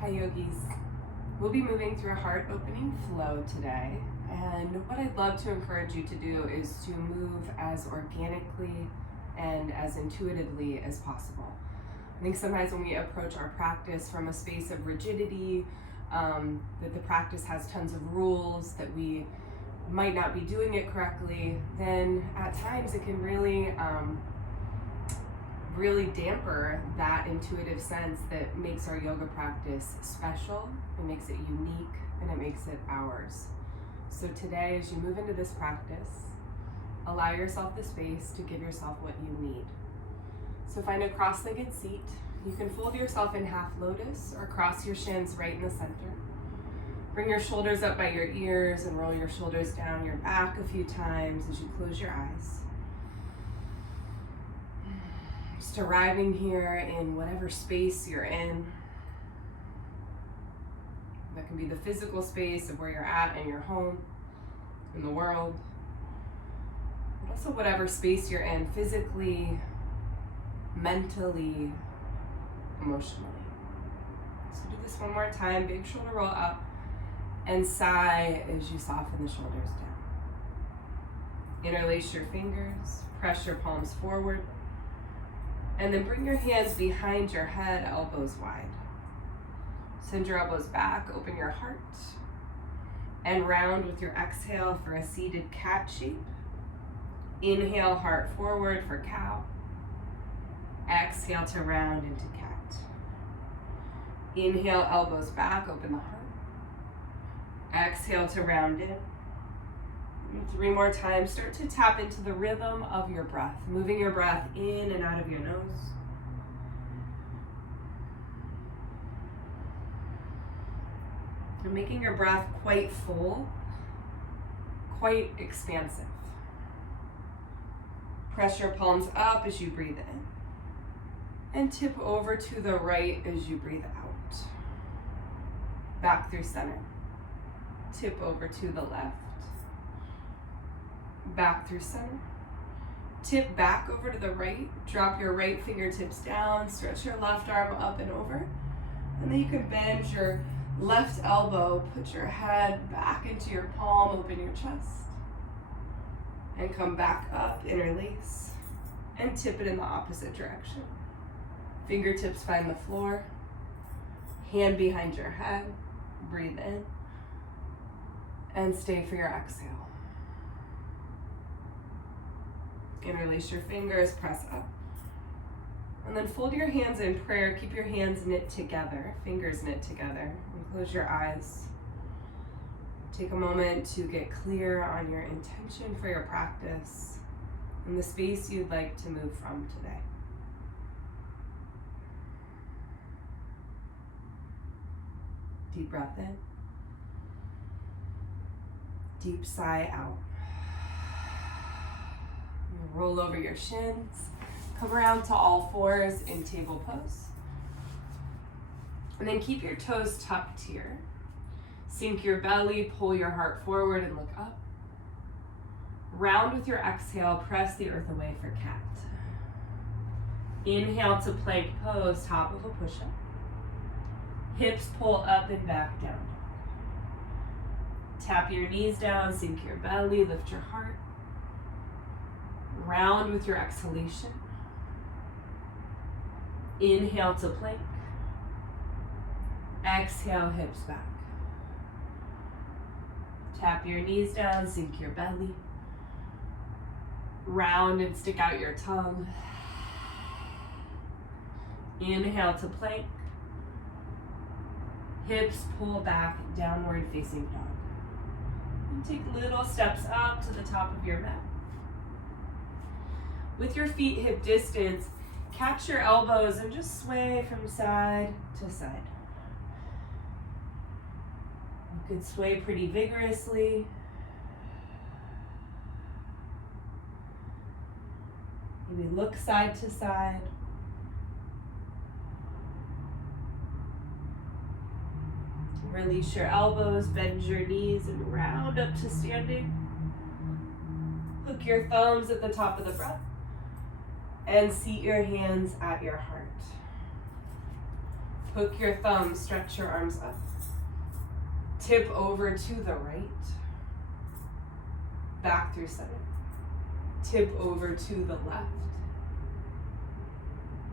Hi yogis. We'll be moving through a heart opening flow today, and what I'd love to encourage you to do is to move as organically and as intuitively as possible. I think sometimes when we approach our practice from a space of rigidity, that the practice has tons of rules, that we might not be doing it correctly, then at times it can really damper that intuitive sense that makes our yoga practice special, it makes it unique, and it makes it ours. So today, as you move into this practice, allow yourself the space to give yourself what you need. So find a cross-legged seat. You can fold yourself in half lotus or cross your shins right in the center. Bring your shoulders up by your ears and roll your shoulders down your back a few times as you close your eyes. Just arriving here in whatever space you're in. That can be the physical space of where you're at in your home, in the world, but also whatever space you're in physically, mentally, emotionally. So do this one more time. Big shoulder roll up and sigh as you soften the shoulders down. Interlace your fingers, press your palms forward, and then bring your hands behind your head, elbows wide. Send your elbows back, open your heart, and round with your exhale for a seated cat shape. Inhale, heart forward for cow. Exhale to round into cat. Inhale, elbows back, open the heart. Exhale to round in. And 3 more times. Start to tap into the rhythm of your breath, moving your breath in and out of your nose. You're making your breath quite full, quite expansive. Press your palms up as you breathe in, and tip over to the right as you breathe out. Back through center. Tip over to the left. Back through center. Tip back over to the right. Drop your right fingertips down. Stretch your left arm up and over. And then you can bend your left elbow. Put your head back into your palm. Open your chest. And come back up. Interlace. And tip it in the opposite direction. Fingertips find the floor. Hand behind your head. Breathe in. And stay for your exhale. Interlace your fingers, press up. And then fold your hands in prayer. Keep your hands knit together, fingers knit together, and close your eyes. Take a moment to get clear on your intention for your practice and the space you'd like to move from today. Deep breath in. Deep sigh out. Roll over your shins. Come around to all fours in table pose. And then keep your toes tucked here. Sink your belly, pull your heart forward and look up. Round with your exhale, press the earth away for cat. Inhale to plank pose, top of a push-up. Hips pull up and back down. Tap your knees down, sink your belly, lift your heart. Round with your exhalation. Inhale to plank. Exhale, hips back. Tap your knees down, sink your belly. Round and stick out your tongue. Inhale to plank. Hips pull back, downward facing dog. And take little steps up to the top of your mat. With your feet hip distance, catch your elbows and just sway from side to side. You could sway pretty vigorously. Maybe look side to side. Release your elbows, bend your knees, and round up to standing. Hook your thumbs at the top of the breath. And seat your hands at your heart. Hook your thumbs, stretch your arms up. Tip over to the right. Back through center. Tip over to the left.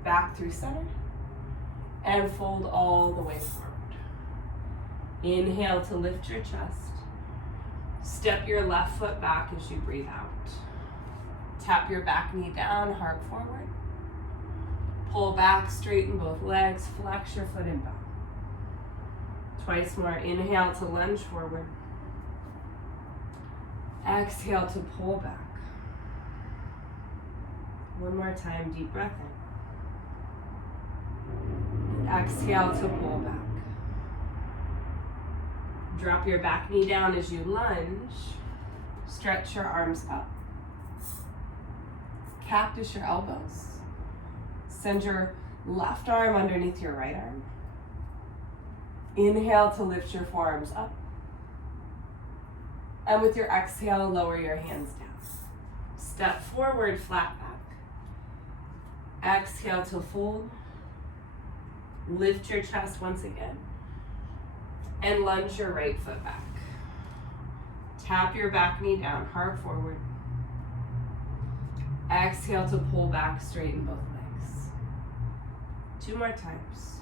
Back through center. And fold all the way forward. Inhale to lift your chest. Step your left foot back as you breathe out. Tap your back knee down, heart forward. Pull back, straighten both legs, flex your foot and bow. Twice more. Inhale to lunge forward. Exhale to pull back. One more time, deep breath in. And exhale to pull back. Drop your back knee down as you lunge. Stretch your arms up. Cactus your elbows. Send your left arm underneath your right arm. Inhale to lift your forearms up. And with your exhale, lower your hands down. Step forward, flat back. Exhale to fold. Lift your chest once again. And lunge your right foot back. Tap your back knee down, heart forward. Exhale to pull back, straighten both legs. 2 more times.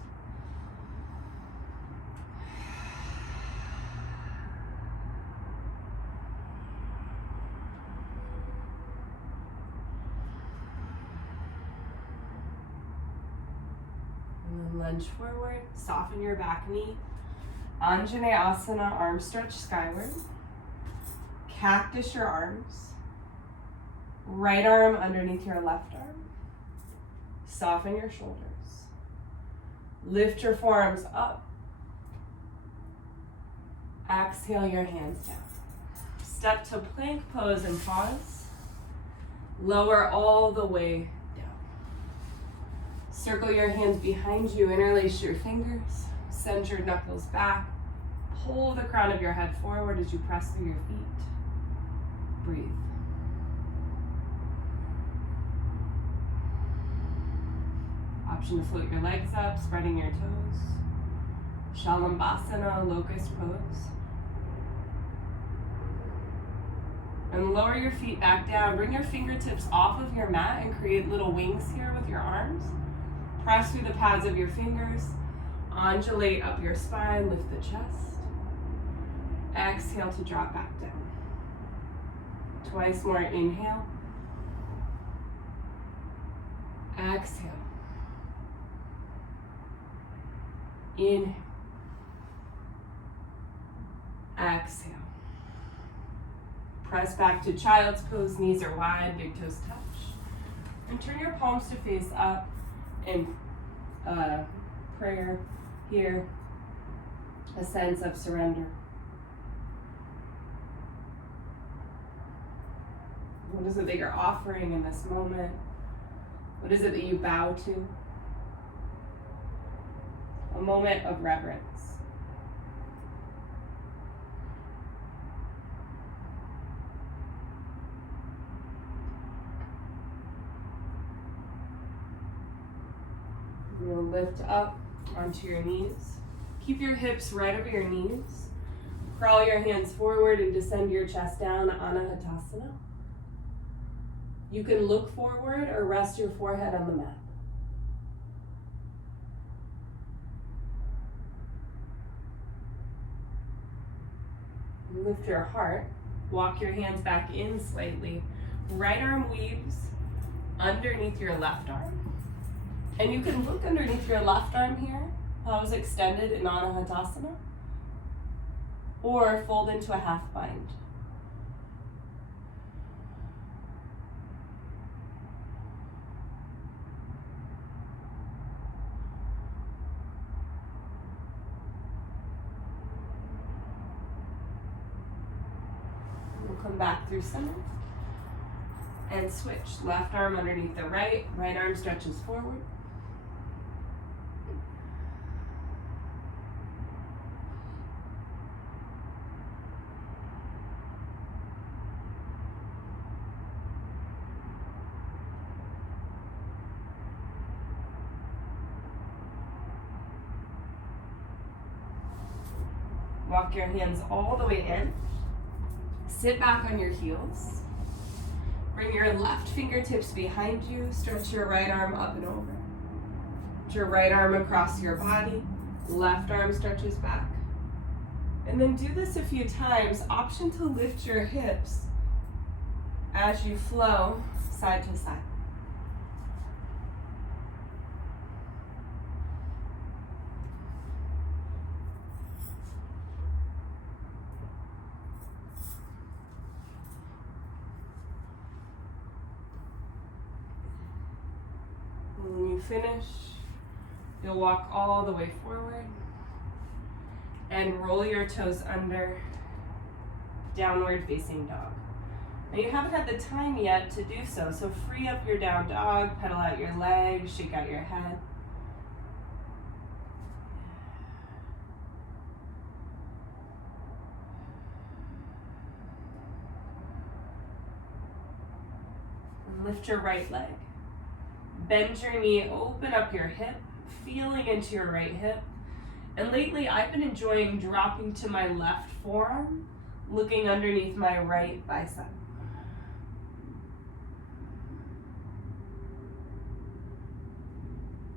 And then lunge forward, soften your back knee. Anjaneyasana, arm stretch skyward. Cactus your arms. Right arm underneath your left arm. Soften your shoulders. Lift your forearms up. Exhale your hands down. Step to plank pose and pause. Lower all the way down. Circle your hands behind you, interlace your fingers. Send your knuckles back. Pull the crown of your head forward as you press through your feet. Breathe. Option to float your legs up, spreading your toes. Shalambhasana, locust pose. And lower your feet back down. Bring your fingertips off of your mat and create little wings here with your arms. Press through the pads of your fingers. Undulate up your spine, lift the chest. Exhale to drop back down. Twice more, inhale. Exhale. Inhale. Exhale. Press back to child's pose, knees are wide, big toes touch. And turn your palms to face up in prayer here. A sense of surrender. What is it that you're offering in this moment? What is it that you bow to? A moment of reverence. You'll lift up onto your knees. Keep your hips right over your knees. Crawl your hands forward and descend your chest down, Anahatasana. You can look forward or rest your forehead on the mat. Lift your heart. Walk your hands back in slightly. Right arm weaves underneath your left arm. And you can look underneath your left arm here, palms extended in Anahatasana, or fold into a half bind. We'll come back through center and switch. Left arm underneath the right, right arm stretches forward. Walk your hands all the way in. Sit back on your heels. Bring your left fingertips behind you. Stretch your right arm up and over. Put your right arm across your body. Left arm stretches back. And then do this a few times. Option to lift your hips as you flow side to side. When you finish, you'll walk all the way forward and roll your toes under, downward facing dog. Now you haven't had the time yet to do so, so free up your down dog, pedal out your legs, shake out your head. Lift your right leg. Bend your knee, open up your hip, feeling into your right hip. And lately I've been enjoying dropping to my left forearm, looking underneath my right bicep.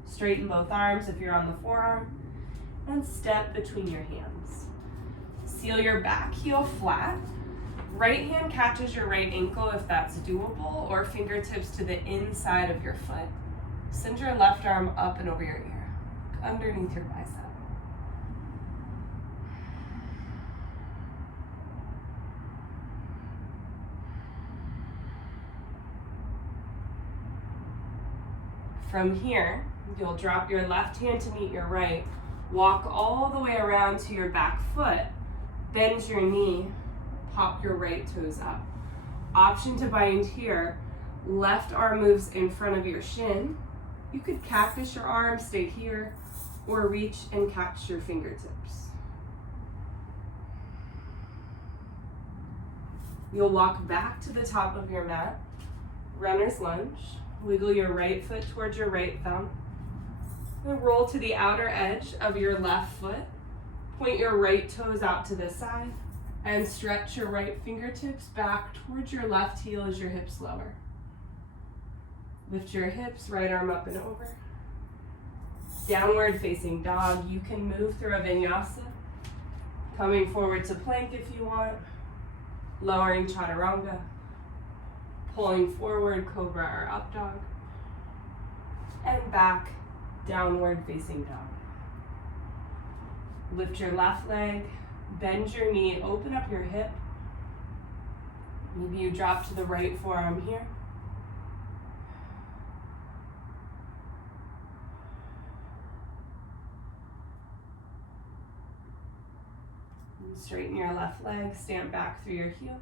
Straighten both arms if you're on the forearm, and step between your hands. Seal your back heel flat. Right hand catches your right ankle if that's doable, or fingertips to the inside of your foot. Send your left arm up and over your ear, underneath your bicep. From here, you'll drop your left hand to meet your right, walk all the way around to your back foot, bend your knee, pop your right toes up. Option to bind here, left arm moves in front of your shin. You could cactus your arm, stay here, or reach and catch your fingertips. You'll walk back to the top of your mat, runner's lunge. Wiggle your right foot towards your right thumb. And roll to the outer edge of your left foot. Point your right toes out to the side and stretch your right fingertips back towards your left heel as your hips lower. Lift your hips, right arm up and over. Downward facing dog. You can move through a vinyasa. Coming forward to plank if you want. Lowering chaturanga. Pulling forward, cobra or up dog. And back, downward facing dog. Lift your left leg, bend your knee, open up your hip. Maybe you drop to the right forearm here. And straighten your left leg, stand back through your heel.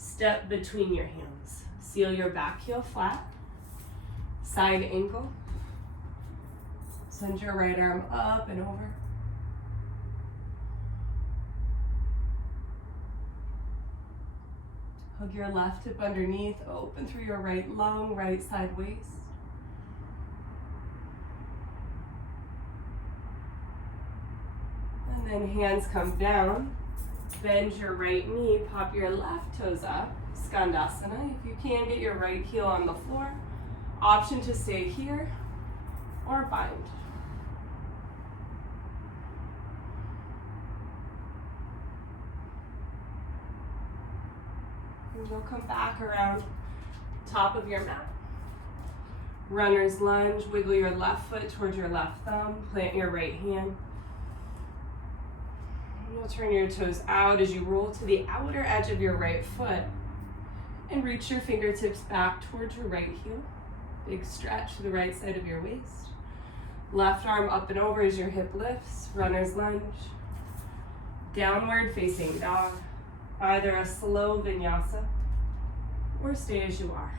Step between your hands. Seal your back heel flat. Side ankle. Send your right arm up and over. Hug your left hip underneath. Open through your right lung, right side waist. And then hands come down. Bend your right knee, pop your left toes up, Skandasana. If you can, get your right heel on the floor. Option to stay here or bind. And you'll come back around top of your mat. Runner's lunge, wiggle your left foot towards your left thumb, plant your right hand. You'll turn your toes out as you roll to the outer edge of your right foot and reach your fingertips back towards your right heel. Big stretch to the right side of your waist. Left arm up and over as your hip lifts. Runner's lunge. Downward facing dog. Either a slow vinyasa or stay as you are.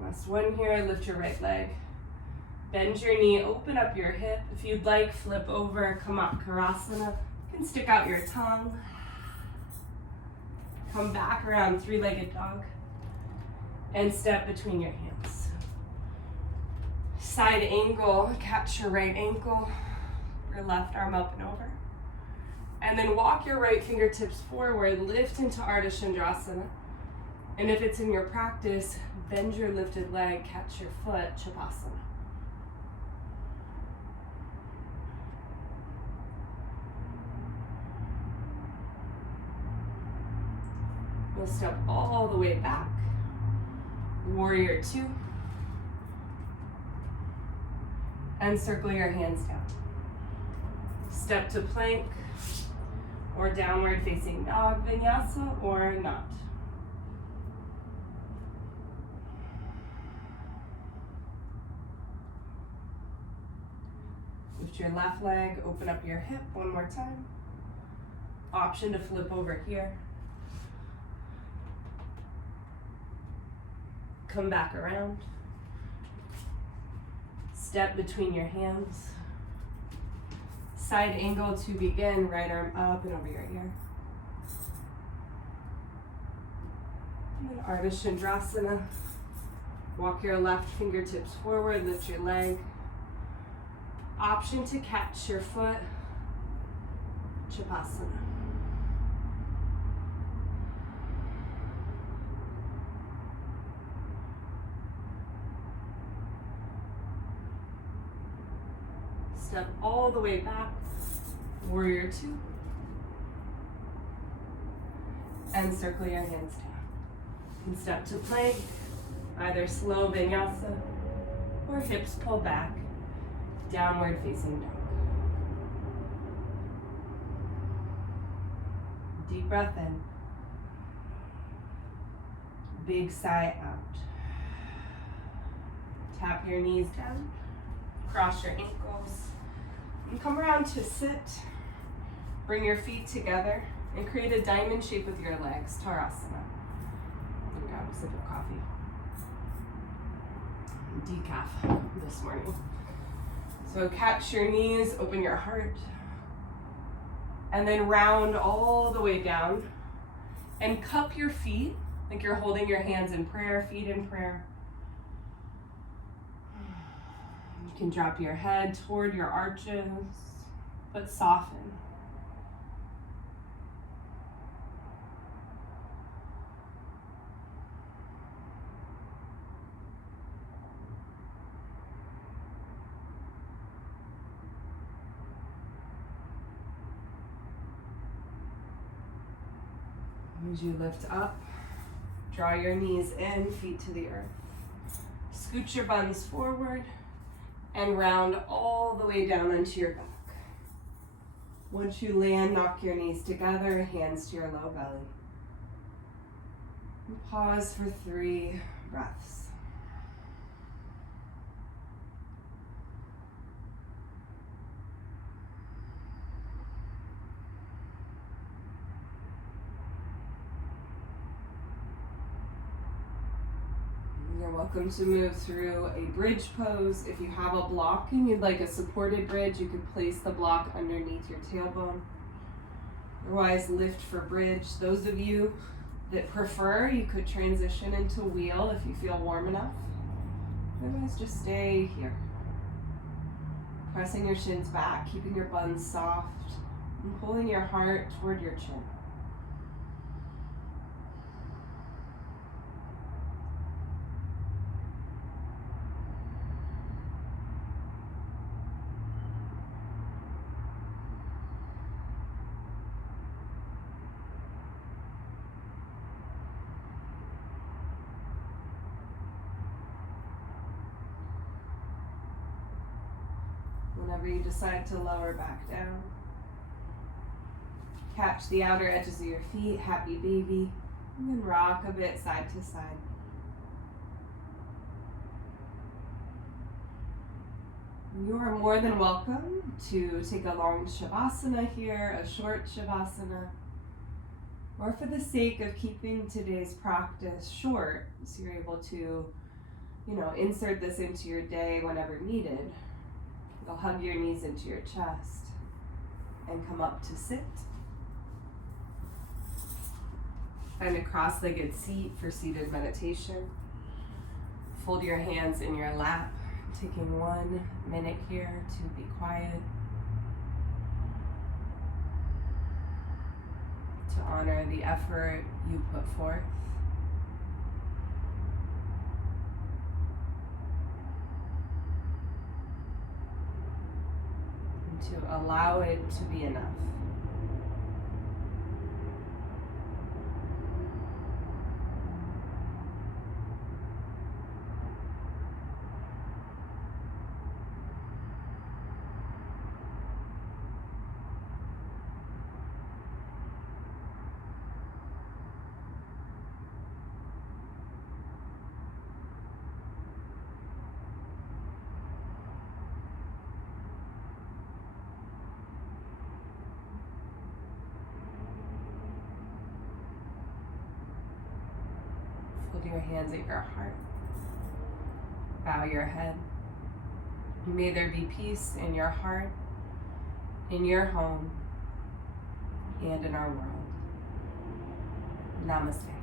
Last one here, lift your right leg. Bend your knee, open up your hip. If you'd like, flip over, Kamakkarasana. You can stick out your tongue. Come back around, three-legged dog. and step between your hands. Side angle, catch your right ankle, your left arm up and over. And then walk your right fingertips forward, lift into Ardha Chandrasana. And if it's in your practice, bend your lifted leg, catch your foot, Shavasana. We'll step all the way back. Warrior two. And circle your hands down. Step to plank or downward facing dog vinyasa or not. Lift your left leg, open up your hip one more time. Option to flip over here. Come back around. Step between your hands. Side angle to begin, right arm up and over your ear. And then Ardha Chandrasana. Walk your left fingertips forward, lift your leg. Option to catch your foot, Shavasana. Step all the way back, warrior two. And circle your hands down. You can step to plank, either slow vinyasa or hips pull back, downward facing dog. Deep breath in. Big sigh out. Tap your knees down, cross your ankles. And come around to sit. Bring your feet together and create a diamond shape with your legs, Tarasana. And grab a sip of coffee. Decaf this morning. So catch your knees, open your heart. And then round all the way down. And cup your feet like you're holding your hands in prayer, feet in prayer. You can drop your head toward your arches, but soften. As you lift up, draw your knees in, feet to the earth. Scoot your buns forward. And round all the way down onto your back. Once you land, knock your knees together, hands to your low belly. And pause for 3 breaths. You're welcome to move through a bridge pose. If you have a block and you'd like a supported bridge, you could place the block underneath your tailbone. Otherwise, lift for bridge. Those of you that prefer, you could transition into wheel if you feel warm enough. Otherwise, just stay here. Pressing your shins back, keeping your buns soft, and pulling your heart toward your chin. Whenever you decide to lower back down, catch the outer edges of your feet, happy baby, and then rock a bit side to side. You are more than welcome to take a long Shavasana here, a short Shavasana, or for the sake of keeping today's practice short, so you're able to, insert this into your day whenever needed. You'll hug your knees into your chest and come up to sit. Find a cross-legged seat for seated meditation. Fold your hands in your lap, taking 1 minute here to be quiet, to honor the effort you put forth. And to allow it to be enough. Fold your hands at your heart. Bow your head. May there be peace in your heart, in your home, and in our world. Namaste.